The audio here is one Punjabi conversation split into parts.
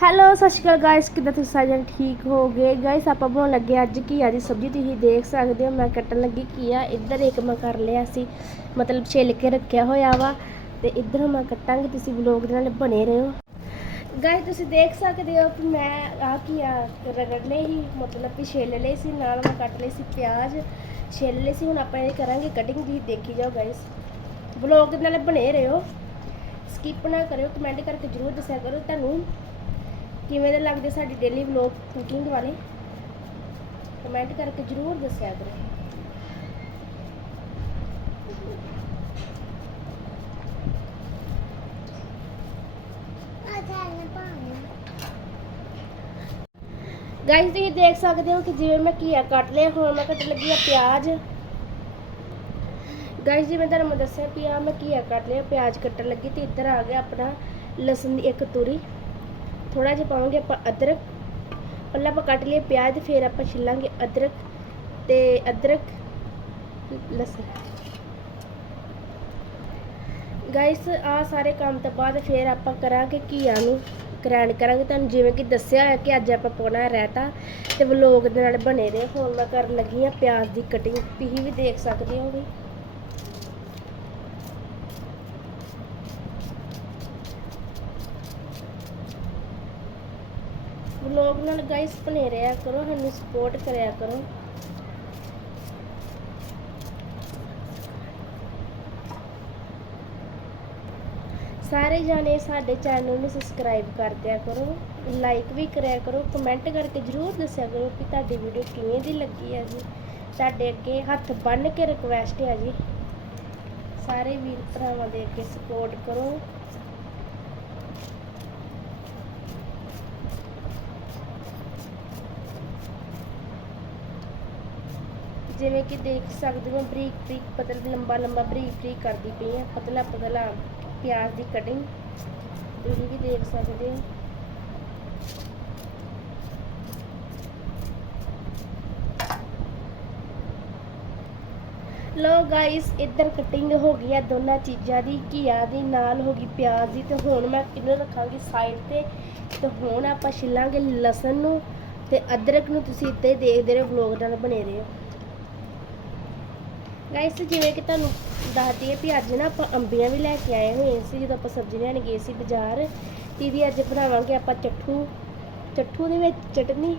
ਹੈਲੋ ਸਤਿ ਸ਼੍ਰੀ ਅਕਾਲ ਗਾਇਸ ਕਿੱਦਾਂ ਤੁਸੀਂ ਸਾਰੇ ਜਣੇ ਠੀਕ ਹੋ ਗਏ ਗਾਇਸ ਆਪਾਂ ਬਣਾਉਣ ਲੱਗੇ ਅੱਜ ਘੀਆ ਦੀ ਸਬਜ਼ੀ ਤੁਸੀਂ ਦੇਖ ਸਕਦੇ ਹੋ, ਮੈਂ ਕੱਟਣ ਲੱਗੀ ਘੀਆ ਇੱਧਰ ਇੱਕ ਮੈਂ ਕਰ ਲਿਆ ਸੀ, ਮਤਲਬ ਛਿੱਲ ਕੇ ਰੱਖਿਆ ਹੋਇਆ ਵਾ, ਤੇ ਇੱਧਰ ਮੈਂ ਕੱਟਾਂਗੇ, ਤੁਸੀਂ ਵਲੋਗ ਦੇ ਨਾਲ ਬਣੇ ਰਹੋ। ਗਾਇਸ ਤੁਸੀਂ ਦੇਖ ਸਕਦੇ ਹੋ ਕਿ ਮੈਂ ਆ ਘੀਆ ਰਗੜ ਲਈ ਸੀ, ਮਤਲਬ ਕਿ ਛਿੱਲ ਲਈ ਸੀ, ਨਾਲ ਮੈਂ ਕੱਟ ਲਈ ਸੀ ਪਿਆਜ਼, ਛਿੱਲ ਲਈ ਸੀ, ਹੁਣ ਆਪਾਂ ਇਹ ਕਰਾਂਗੇ ਕਟਿੰਗ ਦੀ ਦੇਖੀ ਜਾਓ ਗਾਇਸ ਵਲੋਗ ਦੇ ਨਾਲ ਬਣੇ ਰਹੋ। ਸਕਿਪ ਨਾ ਕਰਿਓ ਕਮੈਂਟ ਕਰਕੇ ਜਰੂਰ ਦੱਸਿਆ ਕਰੋ, ਤੁਹਾਨੂੰ ਕਿਵੇਂ ਦੇ ਲੱਗਦੇ ਸਾਡੀ ਡੇਲੀ ਵਲੌਗ ਕੁਕਿੰਗ ਵਾਲੇ? ਕਮੈਂਟ ਕਰਕੇ ਜਰੂਰ ਦੱਸਿਆ ਕਰੋ। ਗਾਇਸ ਤੁਸੀਂ ਦੇਖ ਸਕਦੇ ਹੋ ਕਿ ਜਿਵੇਂ ਮੈਂ ਘੀਆ ਕੱਟ ਲਿਆ, ਹੁਣ ਮੈਂ ਕੱਟ ਲੱਗੀ ਆ ਪਿਆਜ਼। ਗਾਇਸ ਜੀ ਮੈਂ ਤੁਹਾਨੂੰ ਮੈਂ ਦੱਸਿਆ ਵੀ ਆ ਮੈਂ ਘੀਆ ਕੱਟ ਲਿਆ, ਪਿਆਜ਼ ਕੱਟਣ ਲੱਗੀ ਤੇ ਇੱਧਰ ਆ ਗਿਆ ਆਪਣਾ ਲਸਣ ਦੀ ਇੱਕ ਤੁਰੀ। ਥੋੜਾ ਜਿਹਾ ਪਾਵਾਂਗੇ ਆਪਾਂ ਅਦਰਕ। ਪਹਿਲਾਂ ਆਪਾਂ ਕੱਟ ਲਈਏ ਪਿਆਜ਼, ਫਿਰ ਆਪਾਂ ਛਿੱਲਾਂਗੇ ਅਦਰਕ ਤੇ ਅਦਰਕ, ਲਸਣ। ਗਾਇਸ ਆ ਸਾਰੇ ਕੰਮ ਤੋਂ ਬਾਅਦ ਫਿਰ ਆਪਾਂ ਕਰਾਂਗੇ ਘੀਆ ਨੂੰ ਗ੍ਰੈਂਡ ਕਰਾਂਗੇ। ਤੁਹਾਨੂੰ ਜਿਵੇਂ ਕਿ ਦੱਸਿਆ ਹੋਇਆ ਕਿ ਅੱਜ ਆਪਾਂ ਪਾਉਣਾ ਰਹਿਤਾ ਤੇ ਵਲੋਗ ਦੇ ਨਾਲ ਬਣੇ ਰਹੇ। ਹੁਣ ਮੈਂ ਕਰਨ ਲੱਗੀ ਆ ਪਿਆਜ਼ ਦੀ ਕਟਿੰਗ ਤੁਸੀਂ ਵੀ ਦੇਖ ਸਕਦੇ ਹੋ ਵੀ ਵਲੋਗ ਨਾਲ ਗਾਇਸ ਬਣੇ ਰਿਹਾ ਕਰੋ, ਸਾਨੂੰ ਸਪੋਰਟ ਕਰਿਆ ਕਰੋ। ਸਾਰੇ ਜਾਣੇ ਸਾਡੇ ਚੈਨਲ ਨੂੰ ਸਬਸਕ੍ਰਾਈਬ ਕਰ ਦਿਆ ਕਰੋ ਲਾਈਕ ਵੀ ਕਰਿਆ ਕਰੋ ਕਮੈਂਟ ਕਰਕੇ ਜਰੂਰ ਦੱਸਿਆ ਕਰੋ ਕਿ ਤੁਹਾਡੀ ਵੀਡੀਓ ਕਿਵੇਂ ਦੀ ਲੱਗੀ ਹੈ ਜੀ। ਤੁਹਾਡੇ ਅੱਗੇ ਹੱਥ ਬੰਨ ਕੇ ਰਿਕੁਐਸਟ ਹੈ ਜੀ। ਸਾਰੇ ਵੀਰ ਭਰਾਵਾਂ ਦੇ ਅੱਗੇ ਸਪੋਰਟ ਕਰੋ। ਜਿਵੇਂ ਕਿ ਦੇਖ ਸਕਦੇ ਹੋ, ਬਰੀਕ ਬਰੀਕ ਪਤਲ, ਲੰਬਾ ਲੰਬਾ ਬਰੀਕ ਬਰੀਕ ਕਰਦੀ ਪਈ ਆ ਪਤਲਾ ਪਤਲਾ ਪਿਆਜ਼ ਦੀ ਕਟਿੰਗ ਤੁਸੀਂ ਵੀ ਦੇਖ ਸਕਦੇ ਹੋ। ਲੋ ਗਾਇਸ ਇੱਧਰ ਕਟਿੰਗ ਹੋ ਗਈ ਆ ਦੋਨਾਂ ਚੀਜ਼ਾਂ ਦੀ, ਘੀਆ ਦੀ, ਨਾਲ ਹੋ ਗਈ ਪਿਆਜ਼ ਦੀ। ਤੇ ਹੁਣ ਮੈਂ ਕਿੰਨੇ ਰੱਖਾਂਗੀ ਸਾਈਡ ਤੇ। ਤੇ ਹੁਣ ਆਪਾਂ ਛਿੱਲਾਂਗੇ ਲਸਣ ਨੂੰ ਤੇ ਅਦਰਕ ਨੂੰ ਤੁਸੀਂ ਇੱਦਾਂ ਹੀ ਦੇਖਦੇ ਰਹੋ ਵਲੌਗ ਨਾਲ ਬਣੇ ਰਹੋ। ਗਾਇਸ ਜਿਵੇਂ ਕਿ ਤੁਹਾਨੂੰ ਦੱਸਦੀ ਹੈ ਵੀ ਅੱਜ ਨਾ ਆਪਾਂ ਅੰਬੀਆਂ ਵੀ ਲੈ ਕੇ ਆਏ ਹੋਏ ਸੀ, ਜਦੋਂ ਆਪਾਂ ਸਬਜ਼ੀ ਲੈਣ ਗਏ ਸੀ ਬਾਜ਼ਾਰ ਤੇ ਇਹਦੀ ਅੱਜ ਬਣਾਵਾਂਗੇ ਆਪਾਂ ਚੱਠੂ ਚੱਠੂ ਦੇ ਵਿੱਚ ਚਟਨੀ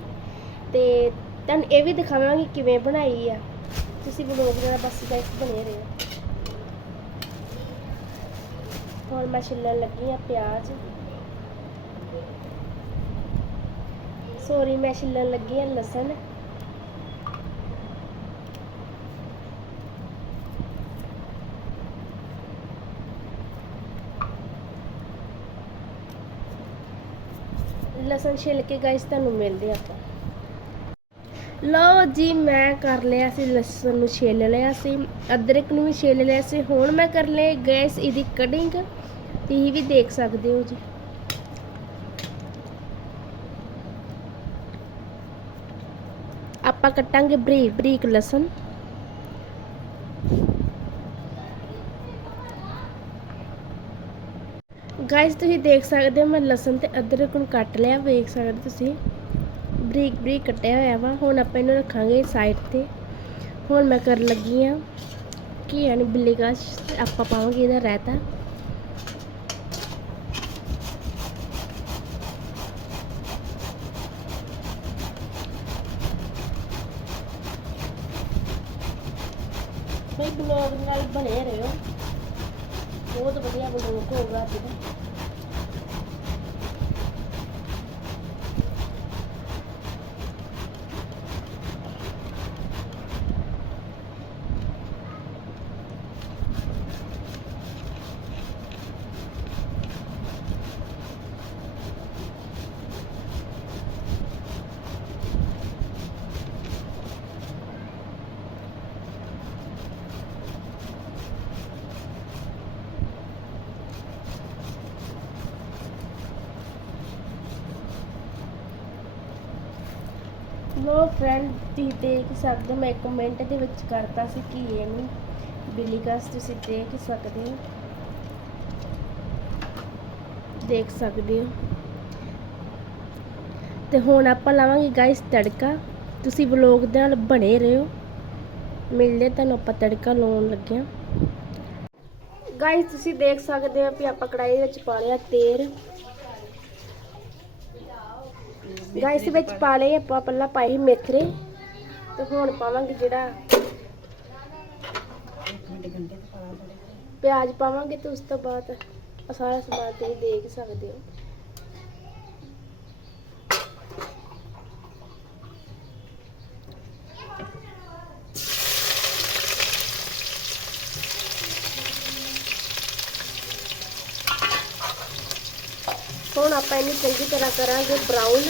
ਤੇ ਤੁਹਾਨੂੰ ਇਹ ਵੀ ਦਿਖਾਵਾਂਗੇ ਕਿਵੇਂ ਬਣਾਈ ਆ। ਤੁਸੀਂ ਵਲੋਗ ਜਿਹੜਾ ਬਸ ਗਾਇਸ ਬਣੇ ਰਹੋ। ਹੁਣ ਮੈਂ ਛਿੱਲਣ ਲੱਗੀ ਆ ਪਿਆਜ਼। ਸੋਰੀ ਮੈਂ ਛਿੱਲਣ ਲੱਗੀ ਆ ਲਸਣ। ਲਸਣ ਛਿੱਲ ਕੇ ਗਾਇਸ ਤੁਹਾਨੂੰ ਮਿਲਦੇ ਆਪਾਂ। ਲਓ ਜੀ, ਮੈਂ ਕਰ ਲਿਆ ਸੀ ਲਸਣ ਨੂੰ ਛਿੱਲ ਲਿਆ ਸੀ, ਅਦਰਕ ਨੂੰ ਵੀ ਛਿੱਲ ਲਿਆ ਸੀ। ਹੁਣ ਮੈਂ ਕਰ ਲਿਆ ਗੈਸ ਇਹਦੀ ਕਟਿੰਗ ਤੁਸੀਂ ਵੀ ਦੇਖ ਸਕਦੇ ਹੋ ਜੀ। ਆਪਾਂ ਕੱਟਾਂਗੇ ਬਰੀਕ ਬਰੀਕ ਲਸਣ। ਗਾਇਸ ਤੁਸੀਂ ਦੇਖ ਸਕਦੇ ਹੋ ਮੈਂ ਲਸਣ ਤੇ ਅਦਰਕ ਨੂੰ ਕੱਟ ਲਿਆ। ਵੇਖ ਸਕਦੇ ਤੁਸੀਂ? ਬਰੀਕ ਬਰੀਕ ਕੱਟਿਆ ਹੋਇਆ ਵਾ। ਹੁਣ ਆਪਾਂ ਇਹਨੂੰ ਰੱਖਾਂਗੇ ਸਾਈਡ ਤੇ। ਹੁਣ ਮੈਂ ਕਰਨ ਲੱਗੀ ਆ ਕੀ ਯਾਨੀ ਬਿੱਲੀ ਗਾਸ਼ ਆਪਾਂ ਪਾਵਾਂਗੇ ਇਹਦਾ ਰਾਇਤਾ। ਬਈ ਬਲੌਗ ਨਾਲ ਬਣੇ ਰਹੋ। ਬਹੁਤ ਵਧੀਆ ਬਲੌਗ ਹੋਊਗਾ ਅੱਜ ਦਾ। ਲੋ ਫਰੈਂਡ ਤੁਸੀਂ ਦੇਖ ਸਕਦੇ ਮੈਂ ਇੱਕ ਦੇ ਵਿੱਚ ਕਰਤਾ ਸੀ ਕਿ ਇਹਨੂੰ ਬਿੱਲੀ ਗਸ ਤੁਸੀਂ ਦੇਖ ਸਕਦੇ ਹੋ। ਦੇਖ ਸਕਦੇ ਹੋ। ਤੇ ਹੁਣ ਆਪਾਂ ਲਾਵਾਂਗੇ ਗਾਇਸ ਤੜਕਾ। ਤੁਸੀਂ ਵਲੋਗ ਦੇ ਨਾਲ ਬਣੇ ਰਹੋ। ਮਿਲਦੇ ਤੁਹਾਨੂੰ ਆਪਾਂ ਤੜਕਾ ਲਾਉਣ ਲੱਗਿਆ ਗਾਇਸ ਤੁਸੀਂ ਦੇਖ ਸਕਦੇ ਹੋ ਵੀ ਆਪਾਂ ਕੜਾਈ ਵਿੱਚ ਪਾ ਲਿਆ ਤੇਲ। ਗਾਇਸ ਵਿੱਚ ਪਾ ਲਏ ਆਪਾਂ ਪਹਿਲਾਂ ਪਾਈ ਮੇਥਰੇ ਤੇ ਹੁਣ ਪਾਵਾਂਗੇ ਜਿਹੜਾ ਪਿਆਜ਼ ਪਾਵਾਂਗੇ ਤੇ ਉਸ ਤੋਂ ਬਾਅਦ ਸਾਰਾ ਸਮਾਨ ਤੁਸੀਂ ਦੇਖ ਸਕਦੇ ਹੋ। ਹੁਣ ਆਪਾਂ ਇਹਨੂੰ ਚੰਗੀ ਤਰ੍ਹਾਂ ਕਰਾਂਗੇ ਬਰਾਊਨ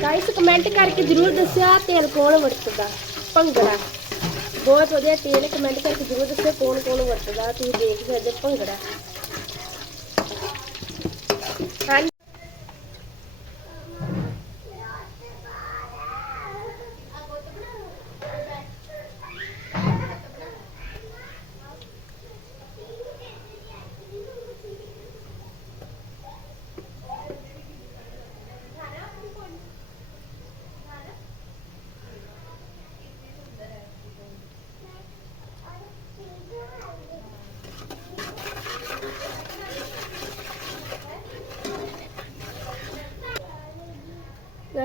ਗਾਇਸ ਕਮੈਂਟ ਕਰਕੇ ਜਰੂਰ ਦੱਸਿਆ, ਤੇਲ ਕੌਣ ਵਰਤਦਾ? ਭੰਗੜਾ। ਬਹੁਤ ਵਧੀਆ ਤੇਲ ਕਮੈਂਟ ਕਰਕੇ ਜਰੂਰ ਦੱਸਿਓ ਕੌਣ ਕੌਣ ਵਰਤਦਾ? ਤੁਸੀਂ ਦੇਖ ਸਕਦੇ ਭੰਗੜਾ ਹਾਂਜੀ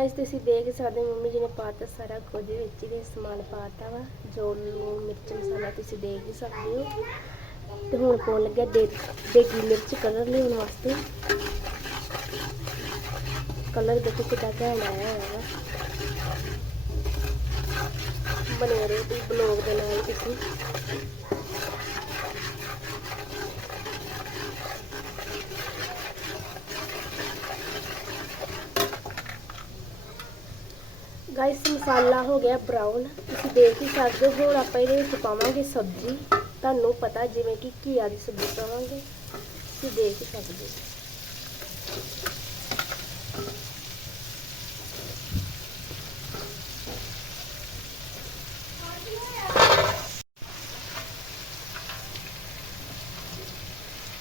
ਗਾਇਸ ਤੁਸੀਂ ਦੇਖ ਸਕਦੇ ਮੰਮੀ ਜੀ ਨੇ ਪਾਤਾ ਸਾਰਾ ਕੁਝ, ਵਿੱਚ ਦੇ ਸਮਾਨ ਪਾਤਾ ਵਾ, ਜੋ ਲੂਣ, ਮਿਰਚ, ਮਸਾਲਾ ਤੁਸੀਂ ਦੇਖ ਹੀ ਸਕਦੇ ਹੋ। ਤੇ ਹੁਣ ਪਾਉਣ ਲੱਗਿਆ ਦੇ, ਦੇਗੀ ਮਿਰਚ ਕਲਰ ਲਿਆਉਣ ਵਾਸਤੇ। ਕਲਰ ਦੇਖੋ ਕਿੱਦਾਂ ਘੈਂਟ ਆਇਆ ਹੋਇਆ ਵਾ। ਬਣੇ ਰਹੋ ਤੁਸੀਂ ਬਲੌਗ ਦੇ ਨਾਲ ਤੁਸੀਂ ਗਾਇਸ ਮਸਾਲਾ ਹੋ ਗਿਆ ਬਰਾਊਨ ਤੁਸੀਂ ਦੇਖ ਹੀ ਸਕਦੇ ਹੋ ਹੁਣ ਆਪਾਂ ਇਹਦੇ ਵਿੱਚ ਪਾਵਾਂਗੇ ਸਬਜ਼ੀ। ਤੁਹਾਨੂੰ ਪਤਾ ਜਿਵੇਂ ਕਿ ਘੀਆ ਦੀ ਸਬਜ਼ੀ ਪਾਵਾਂਗੇ। ਤੁਸੀਂ ਦੇਖ ਹੀ ਸਕਦੇ ਹੋ।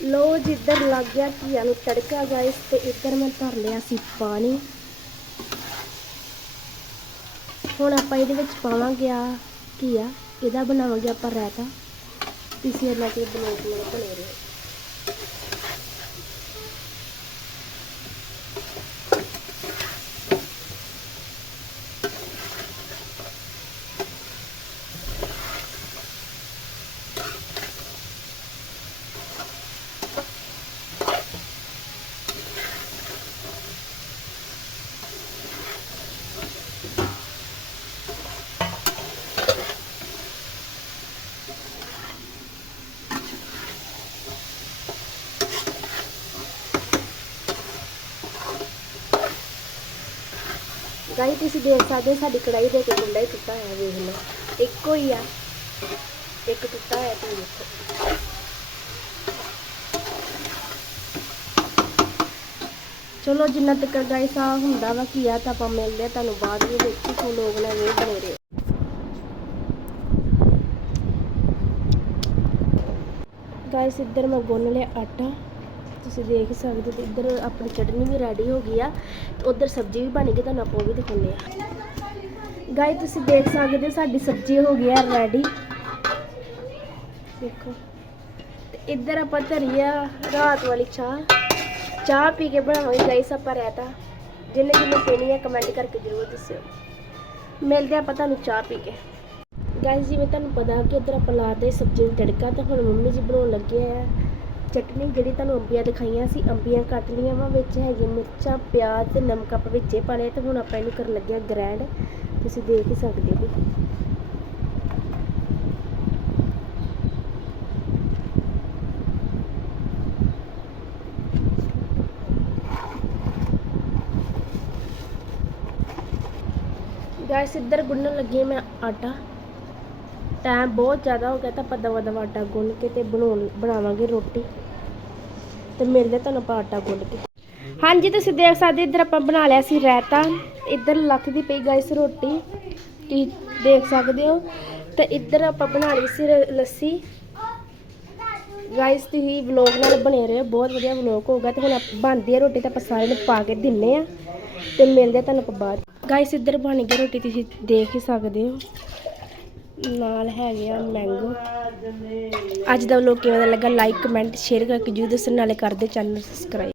ਲੋ ਜਿੱਧਰ ਲੱਗ ਗਿਆ ਘੀਆ ਨੂੰ ਤੜਕਾ ਗਾਇਸ ਤੇ ਇੱਧਰ ਮੈਂ ਧਰ ਲਿਆ ਸੀ ਪਾਣੀ। ਹੁਣ ਆਪਾਂ ਇਹਦੇ ਵਿੱਚ ਪਾਵਾਂਗੇ ਆ ਘੀਆ ਇਹਦਾ ਬਣਾਵਾਂਗੇ ਆਪਾਂ ਰਾਇਤਾ। ਤੁਸੀਂ ਇਹਨਾਂ 'ਤੇ ਬਲੌਗ ਨਾਲ ਬਣੇ ਰਹੋ ਗਾਈ ਤੁਸੀਂ ਦੇਖ ਸਕਦੇ ਸਾਡੀ ਕੜਾਈ ਦੇ ਕੇ ਕੁੰਡਾ ਹੀ ਟੁੱਟਾ ਹੋਇਆ, ਵੇਖ ਲਓ। ਇੱਕੋ ਹੀ ਆ। ਇੱਕ ਟੁੱਟਾ ਹੋਇਆ ਤੁਸੀਂ ਦੇਖੋ। ਚਲੋ, ਜਿੰਨਾ ਤੱਕ ਗਾਇਸ ਆ ਹੁੰਦਾ ਵਾ ਕੀ ਆ, ਤਾਂ ਆਪਾਂ ਮਿਲਦੇ ਆ ਤੁਹਾਨੂੰ ਬਾਅਦ ਦੇ ਵਿੱਚ ਸੋ ਲੋਕ ਨਾ ਵੇ ਬਣੇ ਰਹੇ ਗਾਇਸ, ਇੱਧਰ ਮੈਂ ਗੁੰਨ ਲਿਆ ਆਟਾ। ਤੁਸੀਂ ਦੇਖ ਸਕਦੇ ਹੋ ਇੱਧਰ ਆਪਣੀ ਚਟਨੀ ਵੀ ਰੈਡੀ ਹੋ ਗਈ ਆ ਤੇ ਉੱਧਰ ਸਬਜ਼ੀ ਵੀ ਬਣ ਗਈ, ਤੁਹਾਨੂੰ ਆਪਾਂ ਉਹ ਵੀ ਦਿਖਾਉਂਦੇ ਆ ਗਾਇ ਤੁਸੀਂ ਦੇਖ ਸਕਦੇ ਹੋ ਸਾਡੀ ਸਬਜ਼ੀ ਹੋ ਗਈ ਆ ਰੈਡੀ ਦੇਖੋ। ਤੇ ਇੱਧਰ ਆਪਾਂ ਧਰੀ ਆ ਰਾਤ ਵਾਲੀ ਚਾਹ। ਚਾਹ ਪੀ ਕੇ ਬਣਾਵਾਂਗੇ ਗਾਇਸ ਆਪਾਂ ਰਹਿਤਾ ਜਿੰਨੇ ਜਿੰਨੇ ਪੀਣੀ ਹੈ ਕਮੈਂਟ ਕਰਕੇ ਜ਼ਰੂਰ ਦੱਸਿਓ। ਮਿਲਦੇ ਆਪਾਂ ਤੁਹਾਨੂੰ ਚਾਹ ਪੀ ਕੇ। ਗਾਇਸ ਜਿਵੇਂ ਤੁਹਾਨੂੰ ਪਤਾ ਕਿ ਇੱਧਰ ਆਪਾਂ ਲਾਤੇ ਸਬਜ਼ੀ ਨੂੰ ਤੜਕਾ ਤਾਂ ਹੁਣ ਮੰਮੀ ਜੀ ਬਣਾਉਣ ਲੱਗੇ ਆ। ਚਟਨੀ ਜਿਹੜੀ ਤੁਹਾਨੂੰ ਅੰਬੀਆਂ ਦਿਖਾਈਆਂ ਸੀ, ਅੰਬੀਆਂ ਕੱਟ ਲਈਆਂ ਵਾ, ਵਿੱਚ ਹੈਗੀ ਮਿਰਚਾਂ, ਪਿਆਜ਼ ਤੇ ਨਮਕ ਆਪਾਂ ਵਿੱਚੇ ਪਾ ਲਿਆ ਤੇ ਹੁਣ ਆਪਾਂ ਇਹਨੂੰ ਕਰਨ ਲੱਗੇ ਆ ਗ੍ਰੈਂਡ ਤੁਸੀਂ ਦੇਖ ਹੀ ਸਕਦੇ ਹੋ। ਗੈਸ ਇੱਧਰ ਗੁੰਨਣ ਲੱਗੀ ਮੈਂ ਆਟਾ। ਟਾਈਮ ਬਹੁਤ ਜ਼ਿਆਦਾ ਹੋ ਗਿਆ ਤਾਂ ਆਪਾਂ ਦਵਾ ਦਵਾ ਆਟਾ ਗੁੰਨ ਕੇ ਤੇ ਬਣਾਉਣ ਬਣਾਵਾਂਗੇ ਰੋਟੀ। ਤੇ ਮਿਲਦੇ ਤੁਹਾਨੂੰ ਆਪਾਂ ਆਟਾ ਗੁੰਨ ਕੇ। ਹਾਂਜੀ, ਤੁਸੀਂ ਦੇਖ ਸਕਦੇ ਇੱਧਰ ਆਪਾਂ ਬਣਾ ਲਿਆ ਸੀ ਰਾਇਤਾ। ਇੱਧਰ ਲੱਥਦੀ ਪਈ ਗਾਇਸ ਰੋਟੀ। ਤੁਸੀਂ ਦੇਖ ਸਕਦੇ ਹੋ। ਤੇ ਇੱਧਰ ਆਪਾਂ ਬਣਾ ਲਈ ਸੀ ਰ- ਲੱਸੀ। ਗਾਇਸ, ਤੁਸੀਂ ਵਲੌਗ ਨਾਲ ਬਣੇ ਰਹੋ। ਬਹੁਤ ਵਧੀਆ ਵਲੌਗ ਹੋਊਗਾ। ਤੇ ਹੁਣ ਆਪ- ਬਣਦੀ ਹੈ ਰੋਟੀ ਤਾਂ ਆਪਾਂ ਸਾਰਿਆਂ ਨੂੰ ਪਾ ਕੇ ਦਿੰਨੇ ਆ। ਤੇ ਮਿਲਦੇ ਆ ਤੁਹਾਨੂੰ ਆਪਾਂ ਬਾਅਦ ਗਾਇਸ, ਇੱਧਰ ਬਣ ਗਈ ਰੋਟੀ। ਤੁਸੀਂ ਦੇਖ ਹੀ ਸਕਦੇ ਹੋ। ਨਾਲ ਹੈਗੇ ਆ ਮੈਂਗੋ ਅੱਜ ਦਾ ਵਲੌਗ ਕਿਵੇਂ ਦਾ ਲੱਗਾ ਲਾਈਕ ਕਮੈਂਟ ਸ਼ੇਅਰ ਕਰਕੇ ਜਰੂਰ ਦੱਸਣ ਨਾਲੇ ਕਰਦੇ ਚੈਨਲ ਸਬਸਕ੍ਰਾਈਬ